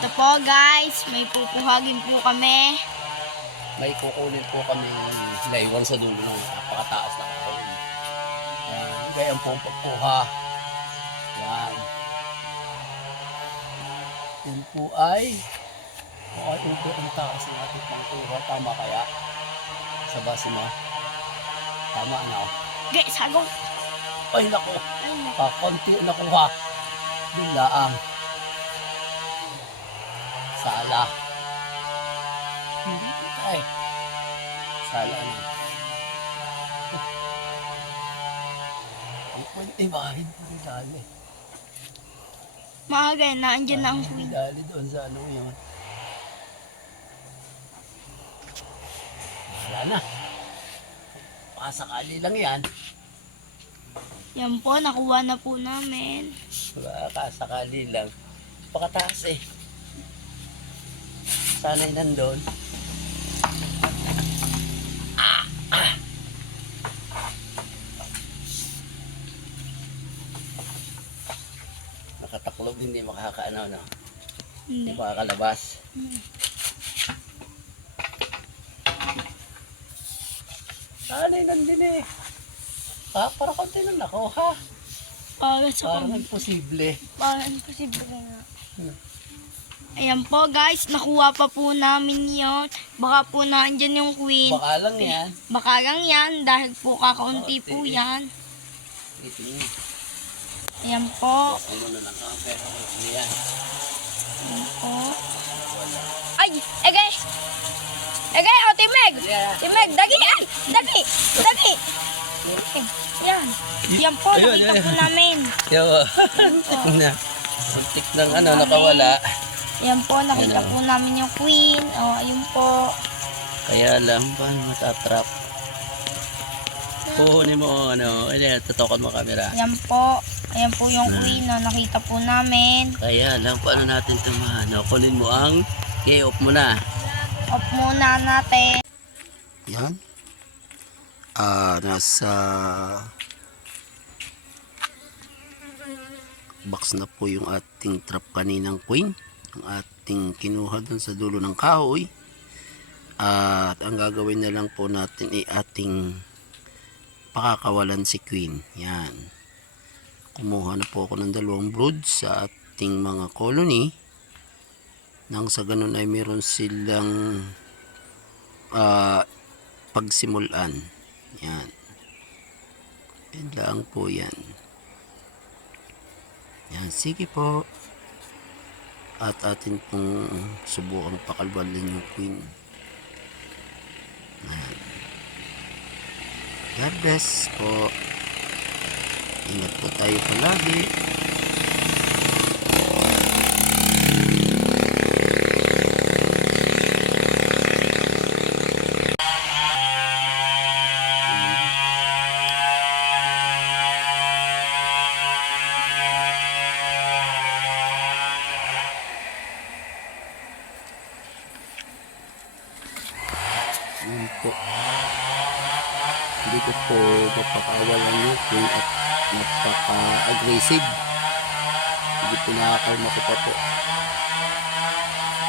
Ito po guys, may pupuhagin po kami. May kukunin po kami laywan sa dulo ng napakataas na kahoy. Yan. Ganyan po ang pagkuha. Yan. Yun po ay ay upo ang taas ng ating pangkuha. Tama kaya? Sa base mo? Tama na. Gay, sagong. Ay nako. Ay, naku. Ah, konti nakuha. Yun laang. Sala. Hindi ay. Sala na. Ay, may imahin po ni Dali. Maaga, naandyan na ang queen. Dali doon sa ano yun. Wala na. Pasakali lang yan. Yan po, nakuha na po namin. Baka sakali lang. Pakataas eh. Sana'y nandun. Nakataklog hindi makakaano no. Hindi Hindi. makakalabas. Sana'y nandun eh. Ha? Para konti lang nakuha. Para sa Parang imposible. Parang imposible nga. Hmm. Ayan po guys, nakuha pa po namin yon. Baka po naandyan yung queen. Baka lang yan. Baka lang yan, dahil po kakaunti Kaunti. po yan. Ito yun. Ayan po. Ano yan? Ayan po. Ay! Egay! Egay! O, Timeg! Yeah. Timeg! Dagi! Ay! Dagi! Dagi! Eh, Yan. Yan po, nakita po namin. Yo. na. Muntik ng ano, nakawala. Yan po, nakita Ayun, po namin yung queen. O, ayun po. Kaya lang, paano matatrap? Kuhunin mo, ano, ano, tutokan mo camera. Yan po. Ayan po yung queen na nakita po namin. Kaya lang, paano natin ito ano, kunin mo ang i-off mo na. Off muna natin. Yan. Ah, nasa box na po yung ating trap kaninang queen. Ang ating kinuha dun sa dulo ng kahoy. At ang gagawin na lang po natin ay ating pakakawalan si queen. Yan. Kumuha na po ako ng dalawang brood sa ating mga colony. Nang sa ganun ay meron silang ah pagsimulan. Yan. Yan lang po yan. Yan, sige po. At atin pong subukan pakalbalin yung queen. God bless po. Ingat po tayo palagi. Yun ko po mapakawalan yung queen at napaka-aggressive. Hindi po nakakalma ko pa po.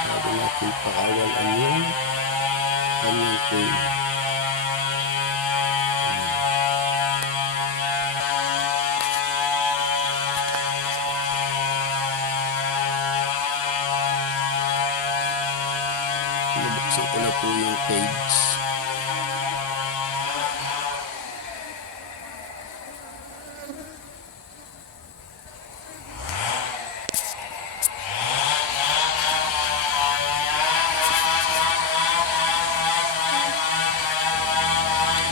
Bago natin pakawalan yung kanyang queen. Nabuksan ko na po yung cage.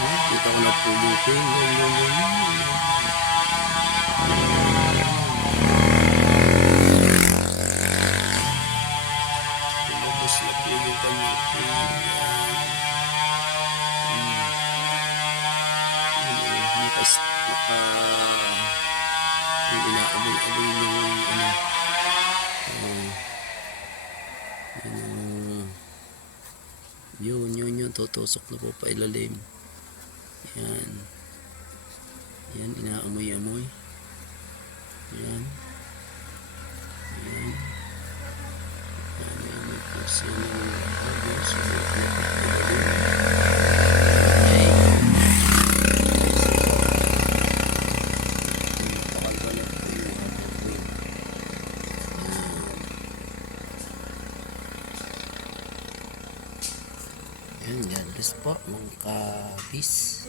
Ah, Kita ko na queen. Yun, yun, yun, yun. Lumabas na po yung kanyang. Hmm. Nakas, naka, yung inaamoy-amoy yung, ano, yun, yun, yun, tutusok na po pa ilalim. Yan. Yan, inaamoy-amoy. Yan. Yun yung ano, susunod na pagkagaling. Nakakalbalak po yung ating queen. Yan, God bless po mga kabis.